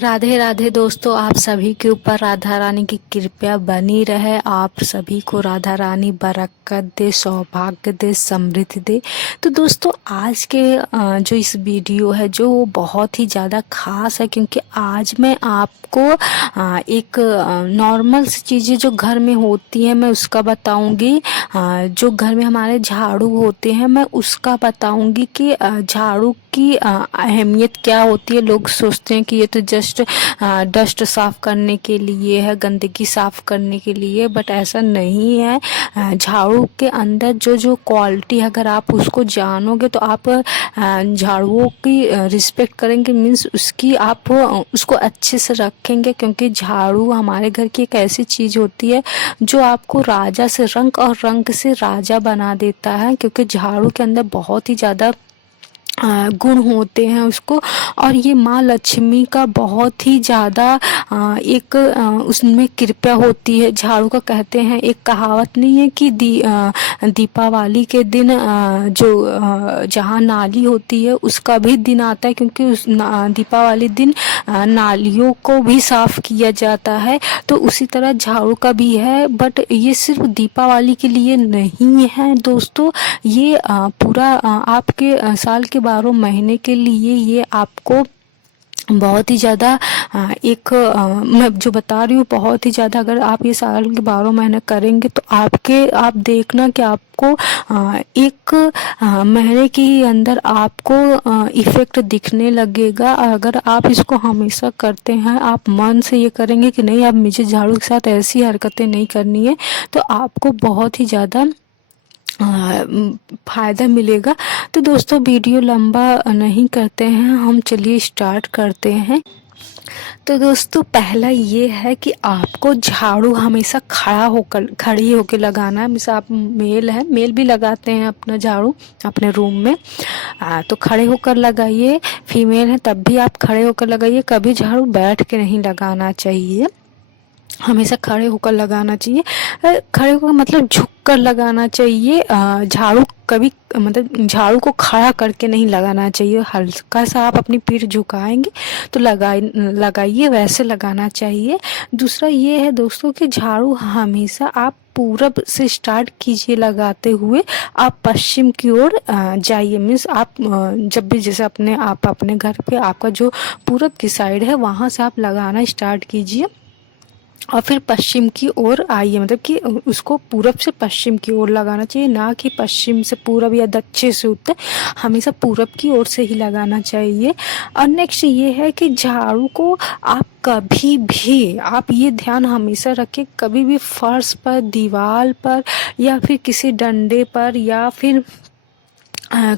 राधे राधे दोस्तों, आप सभी के ऊपर राधा रानी की कृपा बनी रहे। आप सभी को राधा रानी बरकत दे, सौभाग्य दे, समृद्धि दे। तो दोस्तों आज के जो इस वीडियो है जो वो बहुत ही ज़्यादा खास है, क्योंकि आज मैं आपको एक नॉर्मल सी चीज़ें जो घर में होती हैं मैं उसका बताऊंगी। जो घर में हमारे झाड़ू होते हैं मैं उसका बताऊंगी कि झाड़ू की अहमियत क्या होती है। लोग सोचते हैं कि ये तो जस्ट डस्ट साफ करने के लिए है, गंदगी साफ करने के लिए, बट ऐसा नहीं है। झाड़ू के अंदर जो जो क्वालिटी है अगर आप उसको जानोगे तो आप झाड़ुओं की रिस्पेक्ट करेंगे। मीन्स उसकी आप उसको अच्छे से रखेंगे, क्योंकि झाड़ू हमारे घर की एक ऐसी चीज़ होती है जो आपको राजा से रंक और रंक से राजा बना देता है, क्योंकि झाड़ू के अंदर बहुत ही ज़्यादा गुण होते हैं उसको। और ये माँ लक्ष्मी का बहुत ही ज़्यादा एक उसमें कृपा होती है झाड़ू का। कहते हैं, एक कहावत नहीं है कि दीपावली के दिन जहाँ नाली होती है उसका भी दिन आता है, क्योंकि उस दीपावली दिन नालियों को भी साफ किया जाता है। तो उसी तरह झाड़ू का भी है, बट ये सिर्फ दीपावली के लिए नहीं है दोस्तों। ये पूरा आपके साल के 12 महीने के लिए ये आपको बहुत ही ज़्यादा मैं जो बता रही हूँ बहुत ही ज़्यादा, अगर आप ये साल के 12 महीने करेंगे तो आप देखना कि आपको एक महीने के ही अंदर आपको इफ़ेक्ट दिखने लगेगा। अगर आप इसको हमेशा करते हैं, आप मन से ये करेंगे कि नहीं अब मुझे झाड़ू के साथ ऐसी हरकतें नहीं करनी है, तो आपको बहुत ही ज़्यादा फ़ायदा मिलेगा। तो दोस्तों वीडियो लंबा नहीं करते हैं, हम चलिए स्टार्ट करते हैं। तो दोस्तों पहला ये है कि आपको झाड़ू हमेशा खड़ी होकर लगाना है। मिसा आप मेल भी लगाते हैं अपना झाड़ू अपने रूम में, तो खड़े होकर लगाइए। फीमेल है तब भी आप खड़े होकर लगाइए, कभी झाड़ू बैठ के नहीं लगाना चाहिए, हमेशा खड़े होकर लगाना चाहिए। खड़े होकर मतलब झुक कर लगाना चाहिए। झाड़ू कभी मतलब झाड़ू को खड़ा करके नहीं लगाना चाहिए। हल्का सा आप अपनी पीठ झुकाएंगे तो लगाइए, वैसे लगाना चाहिए। दूसरा ये है दोस्तों कि झाड़ू हमेशा आप पूरब से स्टार्ट कीजिए लगाते हुए, आप पश्चिम की ओर जाइए। मीन्स आप जब भी जैसे आप अपने घर पे आपका जो पूरब की साइड है वहाँ से आप लगाना स्टार्ट कीजिए और फिर पश्चिम की ओर आइए। मतलब कि उसको पूरब से पश्चिम की ओर लगाना चाहिए, ना कि पश्चिम से पूरब या दक्षिण से उत्तर, हमेशा पूरब की ओर से ही लगाना चाहिए। और नेक्स्ट ये है कि झाड़ू को आप कभी भी आप ये ध्यान हमेशा रखें, कभी भी फर्श पर, दीवार पर या फिर किसी डंडे पर या फिर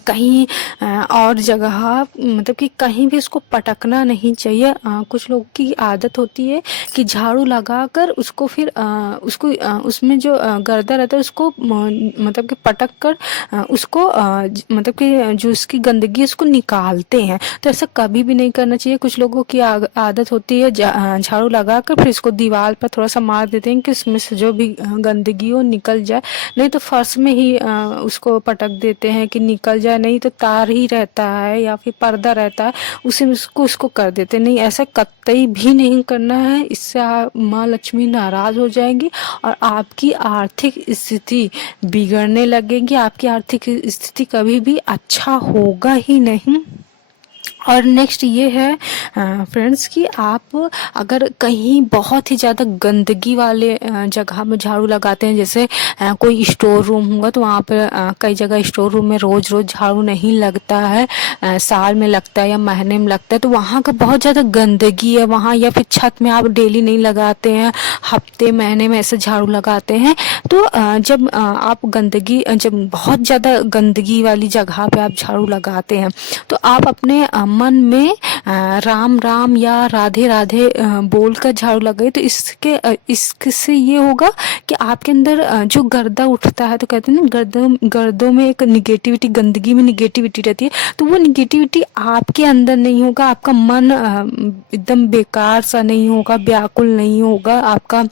कहीं और जगह, मतलब कि कहीं भी उसको पटकना नहीं चाहिए। कुछ लोगों की आदत होती है कि झाड़ू लगाकर उसको फिर उसमें जो गर्दा रहता है उसको मतलब कि पटक कर उसको मतलब कि जो उसकी गंदगी है उसको निकालते हैं। तो ऐसा कभी भी नहीं करना चाहिए। कुछ लोगों की आदत होती है झाड़ू लगाकर फिर इसको दीवार पर थोड़ा सा मार देते हैं कि उसमें से जो भी गंदगी हो निकल जाए, नहीं तो फर्श में ही उसको पटक देते हैं कि निकल जाए, नहीं तो तार ही रहता है या फिर पर्दा रहता है उसी में उसको कर देते। नहीं, ऐसा कतई भी नहीं करना है, इससे माँ लक्ष्मी नाराज हो जाएंगी और आपकी आर्थिक स्थिति बिगड़ने लगेगी। आपकी आर्थिक स्थिति कभी भी अच्छा होगा ही नहीं। और नेक्स्ट ये है फ्रेंड्स कि आप अगर कहीं बहुत ही ज़्यादा गंदगी वाले जगह में झाड़ू लगाते हैं, जैसे कोई स्टोर रूम होगा तो वहाँ पर कई जगह स्टोर रूम में रोज़ झाड़ू नहीं लगता है, साल में लगता है या महीने में लगता है, तो वहाँ का बहुत ज़्यादा गंदगी है वहाँ, या फिर छत में आप डेली नहीं लगाते हैं, हफ्ते महीने में ऐसे झाड़ू लगाते हैं। तो जब आप जब बहुत ज़्यादा गंदगी वाली जगह पे आप झाड़ू लगाते हैं तो आप अपने मन में राम राम या राधे राधे बोलकर झाड़ू लगाइए। तो इससे ये होगा कि आपके अंदर जो गर्दा उठता है, तो कहते हैं ना गर्दों में एक निगेटिविटी, गंदगी में निगेटिविटी रहती है, तो वो निगेटिविटी आपके अंदर नहीं होगा। आपका मन एकदम बेकार सा नहीं होगा, व्याकुल नहीं होगा, आपका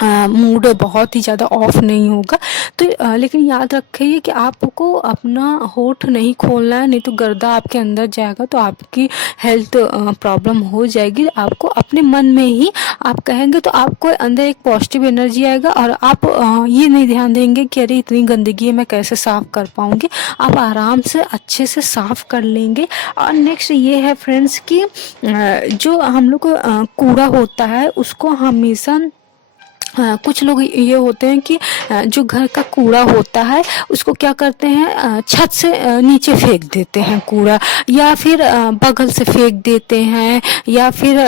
मूड बहुत ही ज़्यादा ऑफ नहीं होगा। तो लेकिन याद रखिए कि आपको अपना होठ नहीं खोलना है, नहीं तो गर्दा आपके अंदर जाएगा तो आपकी हेल्थ प्रॉब्लम हो जाएगी। आपको अपने मन में ही आप कहेंगे तो आपको अंदर एक पॉजिटिव एनर्जी आएगा और आप ये नहीं ध्यान देंगे कि अरे इतनी गंदगी है मैं कैसे साफ़ कर पाऊँगी। आप आराम से अच्छे से साफ़ कर लेंगे। और नेक्स्ट ये है फ्रेंड्स कि जो हम लोग कूड़ा होता है उसको हमेशा कुछ लोग ये होते हैं कि जो घर का कूड़ा होता है उसको क्या करते हैं, छत से नीचे फेंक देते हैं कूड़ा, या फिर बगल से फेंक देते हैं, या फिर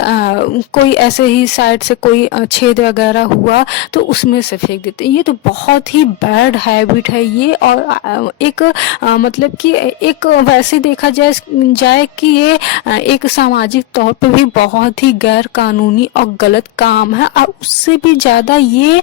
कोई ऐसे ही साइड से कोई छेद वगैरह हुआ तो उसमें से फेंक देते हैं। ये तो बहुत ही बैड हैबिट है ये। और एक मतलब कि एक वैसे देखा जाए कि ये एक सामाजिक तौर पे भी बहुत ही गैर कानूनी और गलत काम है। और उससे भी ज़्यादा ये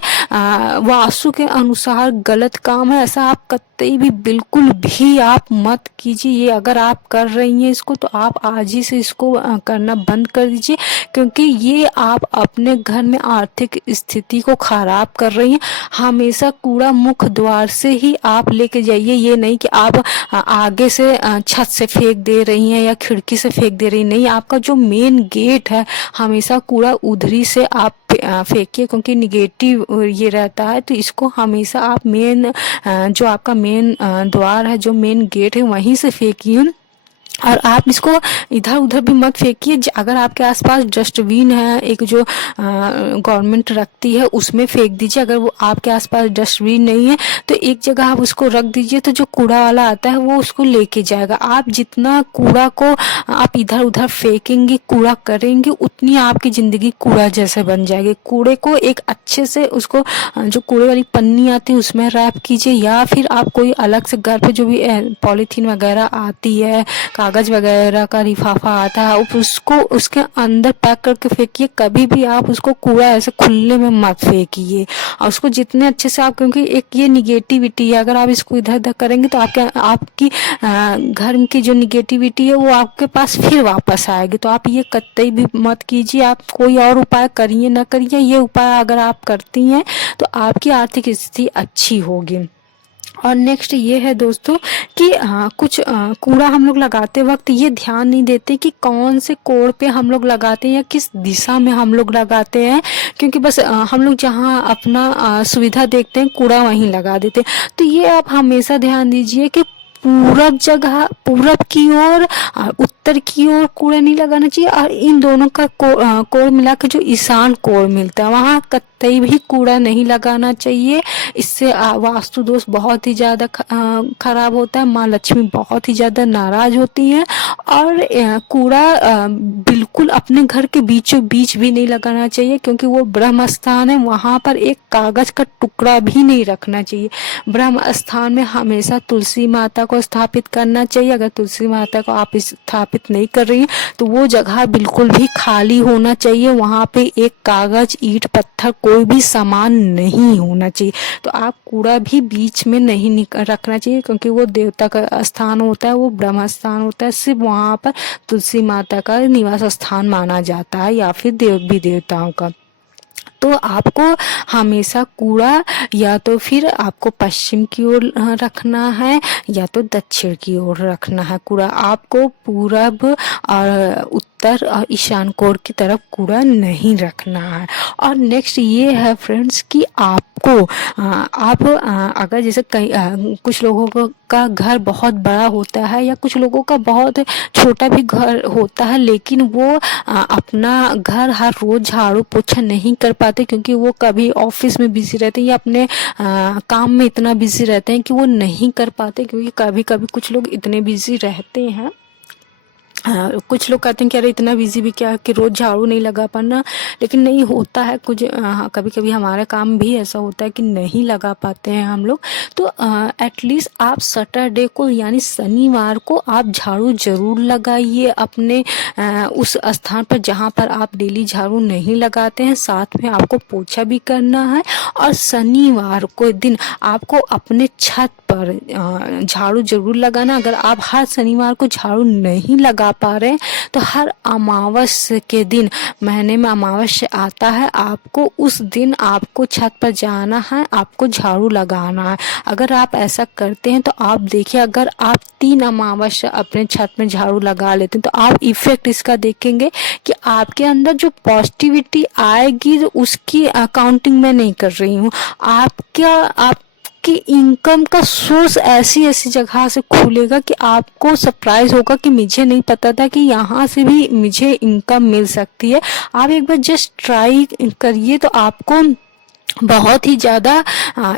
वास्तु के अनुसार गलत काम है। ऐसा आप कतई भी बिल्कुल भी आप मत कीजिए। ये अगर आप कर रही हैं इसको तो आप आज ही से इसको करना बंद कर दीजिए, क्योंकि ये आप अपने घर में आर्थिक स्थिति को खराब कर रही हैं। हमेशा कूड़ा मुख्य द्वार से ही आप लेके जाइए, ये नहीं कि आप आगे से छत से फेंक दे रही हैं या खिड़की से फेंक दे रही हैं। नहीं, आपका जो मेन गेट है हमेशा कूड़ा उधरी से आप फेंकिए, क्योंकि निगेटिव ये रहता है। तो इसको हमेशा आप मेन जो आपका मेन द्वार है, जो मेन गेट है, वहीं से फेंकिए। और आप इसको इधर उधर भी मत फेंकिए। अगर आपके आसपास डस्टबिन है, एक जो गवर्नमेंट रखती है, उसमें फेंक दीजिए। अगर वो आपके आसपास डस्टबिन नहीं है तो एक जगह आप उसको रख दीजिए, तो जो कूड़ा वाला आता है वो उसको लेके जाएगा। आप जितना कूड़ा को आप इधर उधर फेंकेंगे, कूड़ा करेंगे, उतनी आपकी ज़िंदगी कूड़ा जैसे बन जाएगी। कूड़े को एक अच्छे से उसको जो कूड़े वाली पन्नी आती है उसमें रैप कीजिए, या फिर आप कोई अलग से घर पे जो भी पॉलीथीन वगैरह आती है, कागज वगैरह का लिफाफा आता है, उसको उसके अंदर पैक करके फेंकिए। कभी भी आप उसको कूड़ा ऐसे खुले में मत फेंकिए। और उसको जितने अच्छे से आप, क्योंकि एक ये निगेटिविटी है, अगर आप इसको इधर उधर करेंगे तो आपकी घर की जो निगेटिविटी है वो आपके पास फिर वापस आएगी। तो आप ये कतई भी मत कीजिए। आप कोई और उपाय करिए ना करिए, ये उपाय अगर आप करती हैं तो आपकी आर्थिक स्थिति अच्छी होगी। और नेक्स्ट ये है दोस्तों कि कुछ कूड़ा हम लोग लगाते वक्त ये ध्यान नहीं देते कि कौन से कोण पे हम लोग लगाते हैं या किस दिशा में हम लोग लगाते हैं, क्योंकि बस हम लोग जहाँ अपना सुविधा देखते हैं कूड़ा वहीं लगा देते हैं। तो ये आप हमेशा ध्यान दीजिए कि पूरब की ओर और उत्तर की ओर कूड़ा नहीं लगाना चाहिए। और इन दोनों का कोण मिला के जो ईशान कोण मिलता है वहाँ कतई भी कूड़ा नहीं लगाना चाहिए। इससे वास्तु दोष बहुत ही ज़्यादा खराब होता है। माँ लक्ष्मी बहुत ही ज़्यादा नाराज होती हैं। और कूड़ा बिल्कुल अपने घर के बीचों बीच भी नहीं लगाना चाहिए, क्योंकि वो ब्रह्म स्थान है। वहाँ पर एक कागज का टुकड़ा भी नहीं रखना चाहिए। ब्रह्म स्थान में हमेशा तुलसी माता को स्थापित करना चाहिए। अगर तुलसी माता को आप स्थापित नहीं कर रही हैं तो वो जगह बिल्कुल भी खाली होना चाहिए। वहाँ पे एक कागज, ईंट, पत्थर, कोई भी सामान नहीं होना चाहिए। तो आप कूड़ा भी बीच में नहीं रखना चाहिए, क्योंकि वो देवता का स्थान होता है, वो ब्रह्म स्थान होता है। सिर्फ वहाँ पर तुलसी माता का निवास स्थान माना जाता है, या फिर देवी देवताओं का। तो आपको हमेशा कूड़ा या तो फिर आपको पश्चिम की ओर रखना है या तो दक्षिण की ओर रखना है। कूड़ा आपको पूरब और उत्तर और ईशान कोण की तरफ कूड़ा नहीं रखना है। और नेक्स्ट ये है फ्रेंड्स कि आपको आप अगर जैसे कुछ लोगों का घर बहुत बड़ा होता है या कुछ लोगों का बहुत छोटा भी घर होता है, लेकिन वो अपना घर हर रोज झाड़ू पोछा नहीं कर पाते, क्योंकि वो कभी ऑफिस में बिजी रहते हैं या अपने काम में इतना बिजी रहते हैं कि वो नहीं कर पाते। क्योंकि कभी कभी कुछ लोग इतने बिजी रहते हैं, कुछ लोग कहते हैं कि अरे इतना बिजी भी क्या कि रोज झाड़ू नहीं लगा पाना, लेकिन नहीं होता है। कुछ कभी कभी हमारा काम भी ऐसा होता है कि नहीं लगा पाते हैं हम लोग। तो एटलीस्ट आप सैटरडे को यानी शनिवार को आप झाड़ू जरूर लगाइए अपने उस स्थान पर जहाँ पर आप डेली झाड़ू नहीं लगाते हैं। साथ में आपको पोछा भी करना है। और शनिवार को दिन आपको अपने छत पर झाड़ू जरूर लगाना। अगर आप हर शनिवार को झाड़ू नहीं लगा जा पा रहे हैं, तो हर अमावस्या के दिन, महीने में अमावस्या आता है, आपको उस दिन आपको छत पर जाना है, आपको झाड़ू लगाना है। अगर आप ऐसा करते हैं तो आप देखिए, अगर आप 3 अमावस्या अपने छत में झाड़ू लगा लेते हैं तो आप इफेक्ट इसका देखेंगे कि आपके अंदर जो पॉजिटिविटी आएगी, उसकी अकाउंटिंग मैं नहीं कर रही हूँ, आपकी इनकम का सोर्स ऐसी ऐसी जगह से खुलेगा कि आपको सरप्राइज होगा कि मुझे नहीं पता था कि यहाँ से भी मुझे इनकम मिल सकती है। आप एक बार जस्ट ट्राई करिए तो आपको बहुत ही ज़्यादा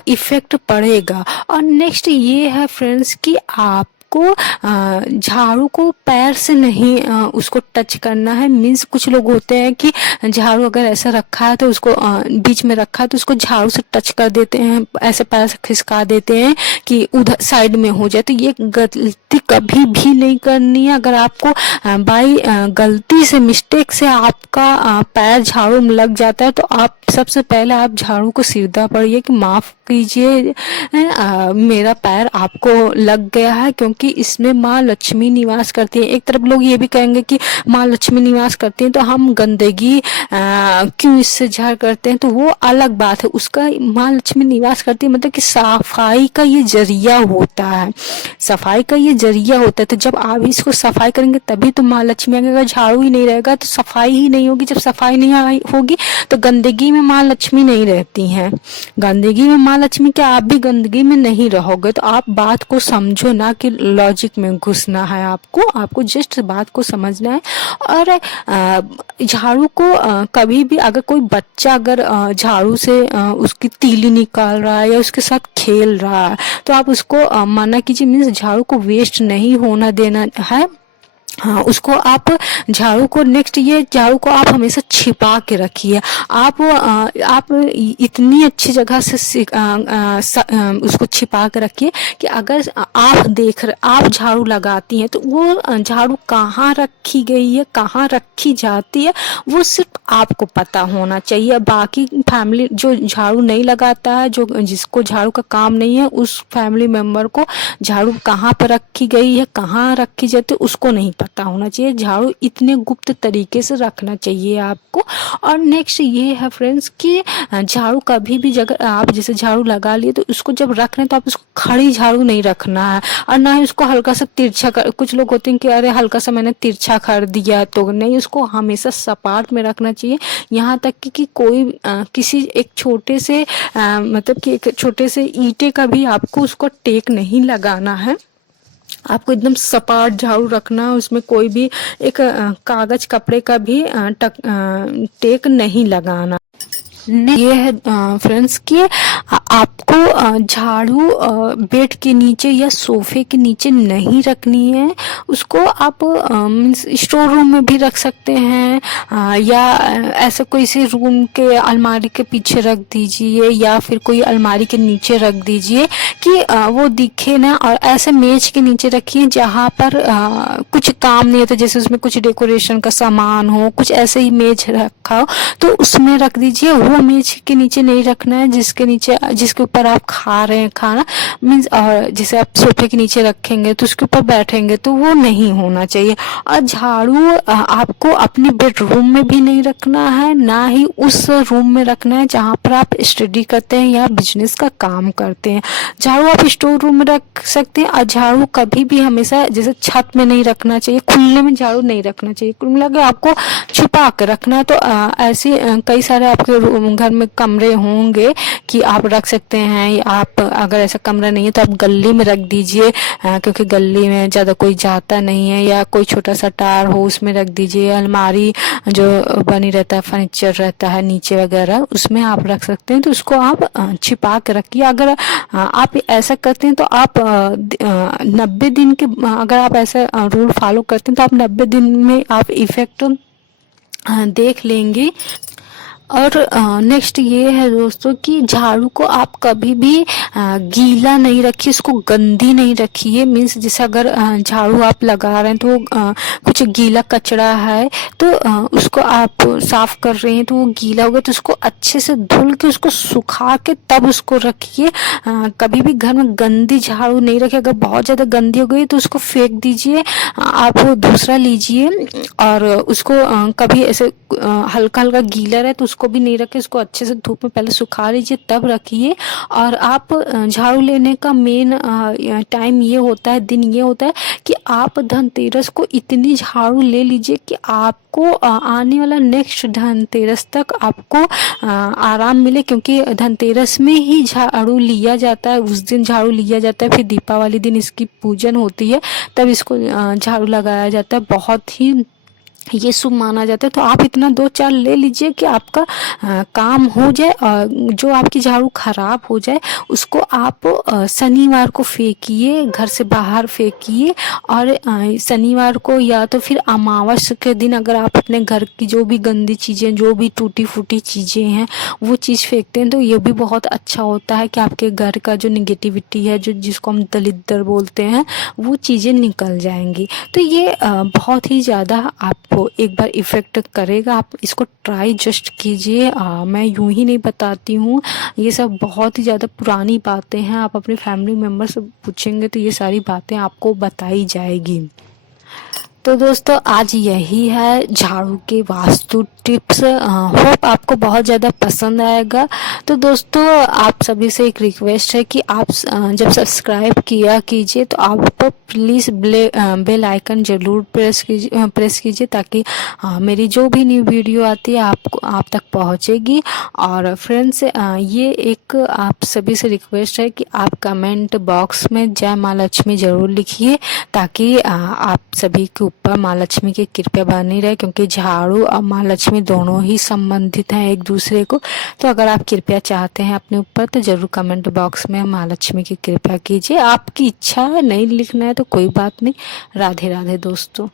इफ़ेक्ट पड़ेगा। और नेक्स्ट ये है फ्रेंड्स कि आपको झाड़ू को पैर से नहीं उसको टच करना है। मीन्स कुछ लोग होते हैं कि झाड़ू अगर ऐसा रखा है तो उसको बीच में रखा है तो उसको झाड़ू से टच कर देते हैं, ऐसे पैर से खिसका देते हैं कि उधर साइड में हो जाए। तो ये गलती कभी भी नहीं करनी है। अगर आपको बाई गलती से, मिस्टेक से आपका पैर झाड़ू में लग जाता है तो आप सबसे पहले आप झाड़ू को सीधा पड़िए कि माफ़ कीजिए, मेरा पैर आपको लग गया है, क्योंकि इसमें माँ लक्ष्मी निवास करती है। एक तरफ लोग ये भी कहेंगे कि माँ लक्ष्मी निवास करती हैं तो हम गंदगी क्यों इससे झाड़ करते हैं, तो वो अलग बात है। उसका माँ लक्ष्मी निवास करती है मतलब कि सफाई का ये जरिया होता है, सफाई का ये जरिया होता है। तो जब आप इसको सफाई करेंगे तभी तो माँ लक्ष्मी आएंगे। अगर झाड़ू ही नहीं रहेगा तो सफाई ही नहीं होगी, जब सफाई नहीं होगी तो गंदगी में माँ लक्ष्मी नहीं रहती हैं। गंदगी में माँ लक्ष्मी, क्या आप भी गंदगी में नहीं रहोगे। तो आप बात को समझो, ना कि लॉजिक में घुसना है। आपको जस्ट बात को समझना है। और झाड़ू को कभी भी, अगर कोई बच्चा अगर झाड़ू से उसकी तीली निकाल रहा है या उसके साथ खेल रहा है तो आप उसको मना कीजिए। मीन्स झाड़ू को वेस्ट नहीं होना देना है। हाँ, उसको आप झाड़ू को, नेक्स्ट ये झाड़ू को आप हमेशा छिपा के रखिए। आप इतनी अच्छी जगह से उसको छिपा के रखिए कि अगर आप झाड़ू लगाती हैं तो वो झाड़ू कहाँ रखी गई है, कहाँ रखी जाती है, वो सिर्फ आपको पता होना चाहिए। बाकी फैमिली जो झाड़ू नहीं लगाता है, जिसको झाड़ू का काम नहीं है, उस फैमिली मेंबर को झाड़ू कहाँ पर रखी गई है, कहाँ रखी जाती है, उसको नहीं पता होना चाहिए। झाड़ू इतने गुप्त तरीके से रखना चाहिए आपको। और नेक्स्ट ये है फ्रेंड्स कि झाड़ू कभी भी जगह आप जैसे झाड़ू लगा लिए तो उसको जब रख रहे हैं तो आप उसको खड़ी झाड़ू नहीं रखना है, और ना ही उसको हल्का सा तिरछा कर। कुछ लोग होते हैं कि अरे हल्का सा मैंने तिरछा कर दिया, तो नहीं, उसको हमेशा सपाट में रखना चाहिए। यहाँ तक कि कोई किसी एक छोटे से मतलब कि एक छोटे से ईंटे का भी आपको उसको टेक नहीं लगाना है। आपको एकदम सपाट झाड़ू रखना है, उसमें कोई भी एक कागज कपड़े का भी टेक नहीं लगाना। ये है फ्रेंड्स कि आपको झाड़ू बेड के नीचे या सोफे के नीचे नहीं रखनी है। उसको आप मीन्स स्टोर रूम में भी रख सकते हैं, या ऐसे कोई से रूम के अलमारी के पीछे रख दीजिए, या फिर कोई अलमारी के नीचे रख दीजिए कि वो दिखे ना। और ऐसे मेज के नीचे रखिए जहाँ पर कुछ काम नहीं होता, जैसे उसमें कुछ डेकोरेशन का सामान हो, कुछ ऐसे ही मेज रखा हो तो उसमें रख दीजिए। वो मेज के नीचे नहीं रखना है जिसके ऊपर आप खा रहे हैं खाना। मीन्स और जैसे आप सोफे के नीचे रखेंगे तो उसके ऊपर बैठेंगे तो वो नहीं होना चाहिए। और झाड़ू आपको अपने बेडरूम में भी नहीं रखना है, ना ही उस रूम में रखना है जहाँ पर आप स्टडी करते हैं या बिजनेस का काम करते हैं। झाड़ू आप स्टोर रूम में रख सकते हैं। और झाड़ू कभी भी हमेशा जैसे छत में नहीं रखना चाहिए, खुले में झाड़ू नहीं रखना चाहिए, कुल मिला के आपको छुपा कर रखना है। तो ऐसे कई सारे आपके घर में कमरे होंगे कि आप रख सकते हैं। आप अगर ऐसा कमरा नहीं है तो आप गली में रख दीजिए, क्योंकि गली में ज़्यादा कोई जाता नहीं है, या कोई छोटा सा टार हो उसमें रख दीजिए। अलमारी जो बनी रहता है, फर्नीचर रहता है नीचे वगैरह, उसमें आप रख सकते हैं। तो उसको आप छिपा के रखिए। अगर आप ऐसा करते हैं तो आप 90 दिन के, अगर आप ऐसा रूल फॉलो करते हैं तो आप 90 दिन में आप इफेक्ट देख लेंगे। और नेक्स्ट ये है दोस्तों कि झाड़ू को आप कभी भी गीला नहीं रखिए, इसको गंदी नहीं रखिए। मीन्स जैसे अगर झाड़ू आप लगा रहे हैं तो कुछ गीला कचरा है तो उसको आप साफ कर रहे हैं तो वो गीला हो गया तो उसको अच्छे से धुल के उसको सुखा के तब उसको रखिए। कभी भी घर में गंदी झाड़ू नहीं रखिए। अगर बहुत ज़्यादा गंदी हो गई तो उसको फेंक दीजिए, आप वो दूसरा लीजिए। और उसको कभी ऐसे हल्का हल्का गीला रहे तो उसको भी नहीं रखें, उसको अच्छे से धूप में पहले सुखा लीजिए तब रखिए। और आप झाड़ू लेने का मेन टाइम ये होता है, दिन ये होता है कि आप धनतेरस को इतनी झाड़ू ले लीजिए कि आपको आने वाला नेक्स्ट धनतेरस तक आपको आराम मिले, क्योंकि धनतेरस में ही झाड़ू लिया जाता है, उस दिन झाड़ू लिया जाता है। फिर दीपावली दिन इसकी पूजन होती है, तब इसको झाड़ू लगाया जाता है। बहुत ही ये शुभ माना जाता है। तो आप इतना 2-4 ले लीजिए कि आपका काम हो जाए। और जो आपकी झाड़ू खराब हो जाए उसको आप शनिवार को फेंकिए, घर से बाहर फेंकिए। और शनिवार को या तो फिर अमावस्या के दिन अगर आप अपने घर की जो भी गंदी चीज़ें, जो भी टूटी फूटी चीज़ें हैं वो चीज़ फेंकते हैं तो ये भी बहुत अच्छा होता है कि आपके घर का जो निगेटिविटी है, जो जिसको हम दलिद्र बोलते हैं, वो चीज़ें निकल जाएंगी। तो ये बहुत ही ज़्यादा आपको एक बार इफ़ेक्ट करेगा। आप इसको ट्राई जस्ट कीजिए। मैं यूं ही नहीं बताती हूँ, ये सब बहुत ही ज़्यादा पुरानी बातें हैं। आप अपने फैमिली मेम्बर से पूछेंगे तो ये सारी बातें आपको बताई जाएगी। तो दोस्तों आज यही है झाड़ू के वास्तु टिप्स। होप आपको बहुत ज़्यादा पसंद आएगा। तो दोस्तों आप सभी से एक रिक्वेस्ट है कि आप जब सब्सक्राइब किया कीजिए तो आप प्लीज़ बेल आइकन ज़रूर प्रेस कीजिए ताकि मेरी जो भी न्यू वीडियो आती है आप तक पहुंचेगी। और फ्रेंड्स ये एक आप सभी से रिक्वेस्ट है कि आप कमेंट बॉक्स में जय माँ लक्ष्मी ज़रूर लिखिए ताकि आप सभी के ऊपर माँ लक्ष्मी की कृपा बनी रहे, क्योंकि झाड़ू और माँ लक्ष्मी दोनों ही संबंधित हैं एक दूसरे को। तो अगर आप कृपया चाहते हैं अपने ऊपर तो ज़रूर कमेंट बॉक्स में माँ लक्ष्मी की कृपा कीजिए। आपकी इच्छा है नहीं लिखना है तो कोई बात नहीं। राधे राधे दोस्तों।